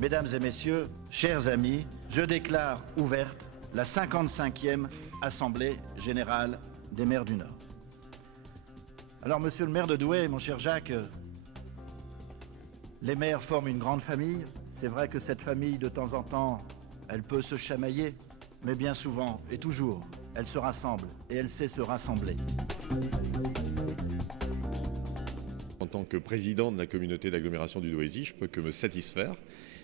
Mesdames et messieurs, chers amis, je déclare ouverte la 55e Assemblée générale des maires du Nord. Alors, monsieur le maire de Douai, mon cher Jacques, les maires forment une grande famille. C'est vrai que cette famille, de temps en temps, elle peut se chamailler, mais bien souvent et toujours, elle se rassemble et elle sait se rassembler. En tant que président de la communauté d'agglomération du Douaisis, je peux que me satisfaire.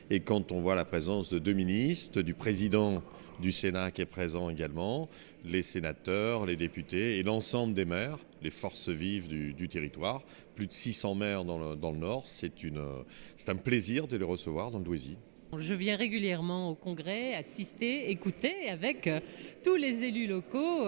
Et quand on voit la présence de 2 ministres, du président du Sénat qui est présent également, les sénateurs, les députés et l'ensemble des maires, les forces vives du territoire, plus de 600 maires dans le Nord, c'est un plaisir de les recevoir dans le Douaisis. Je viens régulièrement au congrès, assister, écouter avec tous les élus locaux,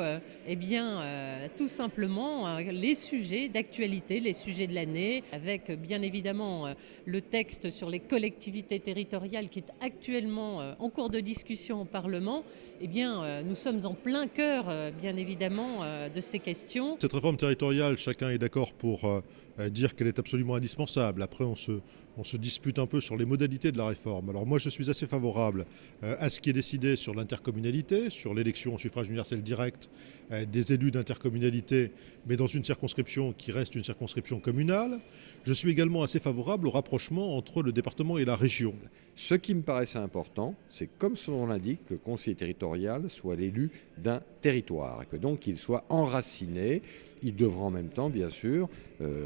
tout simplement les sujets d'actualité, les sujets de l'année, avec bien évidemment le texte sur les collectivités territoriales qui est actuellement en cours de discussion au Parlement. Nous sommes en plein cœur, bien évidemment, de ces questions. Cette réforme territoriale, chacun est d'accord pour dire qu'elle est absolument indispensable. Après, on se dispute un peu sur les modalités de la réforme. Alors moi, je suis assez favorable à ce qui est décidé sur l'intercommunalité, sur l'élection au suffrage universel direct des élus d'intercommunalité, mais dans une circonscription qui reste une circonscription communale. Je suis également assez favorable au rapprochement entre le département et la région. Ce qui me paraissait important, c'est comme son nom l'indique, que le conseiller territorial soit l'élu d'un territoire et que donc il soit enraciné. Il devra en même temps, bien sûr,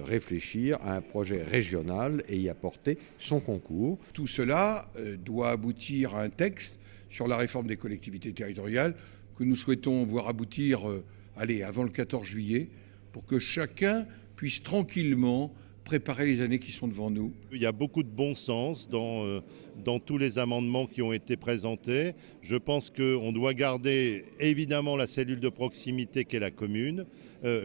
réfléchir à un projet régional et y apporter son concours. Tout cela doit aboutir à un texte sur la réforme des collectivités territoriales que nous souhaitons voir aboutir avant le 14 juillet pour que chacun puisse tranquillement préparer les années qui sont devant nous. Il y a beaucoup de bon sens dans tous les amendements qui ont été présentés. Je pense qu'on doit garder évidemment la cellule de proximité qu'est la commune,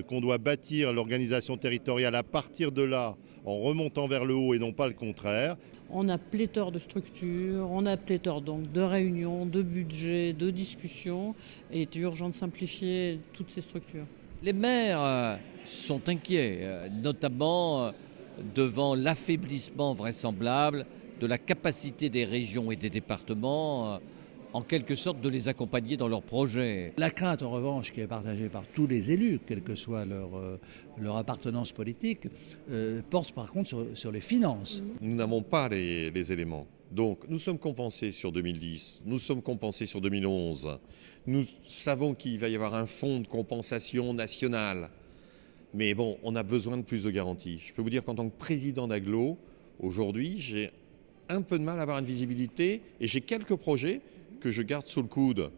qu'on doit bâtir l'organisation territoriale à partir de là, en remontant vers le haut et non pas le contraire. On a pléthore de structures, on a pléthore donc de réunions, de budgets, de discussions, et il est urgent de simplifier toutes ces structures. Les maires sont inquiets, notamment devant l'affaiblissement vraisemblable de la capacité des régions et des départements, en quelque sorte, de les accompagner dans leurs projets. La crainte, en revanche, qui est partagée par tous les élus, quelle que soit leur appartenance politique, porte par contre sur les finances. Nous n'avons pas les éléments. Donc nous sommes compensés sur 2010, nous sommes compensés sur 2011. Nous savons qu'il va y avoir un fonds de compensation national. Mais bon, on a besoin de plus de garanties. Je peux vous dire qu'en tant que président d'agglo, aujourd'hui, j'ai un peu de mal à avoir une visibilité et j'ai quelques projets que je garde sous le coude.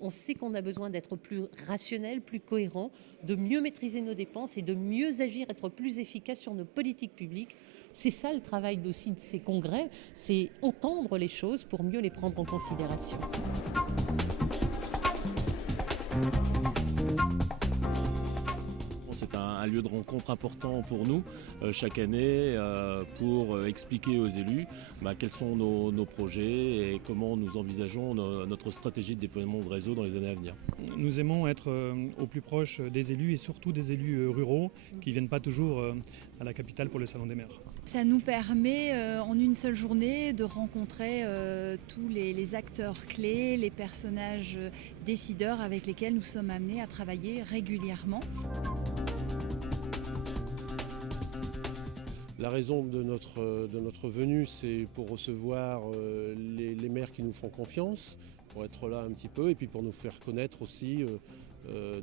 On sait qu'on a besoin d'être plus rationnel, plus cohérent, de mieux maîtriser nos dépenses et de mieux agir, être plus efficace sur nos politiques publiques. C'est ça le travail aussi de ces congrès, c'est entendre les choses pour mieux les prendre en considération. C'est un lieu de rencontre important pour nous chaque année pour expliquer aux élus quels sont nos projets et comment nous envisageons notre stratégie de déploiement de réseau dans les années à venir. Nous aimons être au plus proche des élus et surtout des élus ruraux qui ne viennent pas toujours à la capitale pour le Salon des maires. Ça nous permet en une seule journée de rencontrer tous les acteurs clés, les personnages décideurs avec lesquels nous sommes amenés à travailler régulièrement. La raison de notre venue, c'est pour recevoir les maires qui nous font confiance, pour être là un petit peu et puis pour nous faire connaître aussi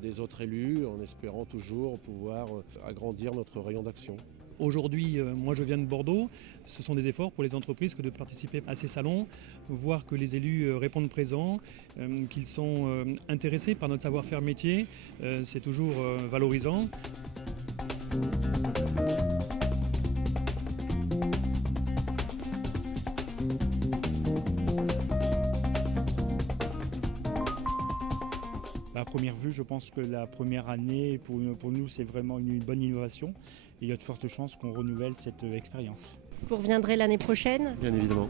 des autres élus en espérant toujours pouvoir agrandir notre rayon d'action. Aujourd'hui, moi je viens de Bordeaux, ce sont des efforts pour les entreprises que de participer à ces salons, voir que les élus répondent présents, qu'ils sont intéressés par notre savoir-faire métier, c'est toujours valorisant. À première vue, je pense que la première année, pour nous, c'est vraiment une bonne innovation. Et il y a de fortes chances qu'on renouvelle cette expérience. Vous reviendrez l'année prochaine ? Bien évidemment.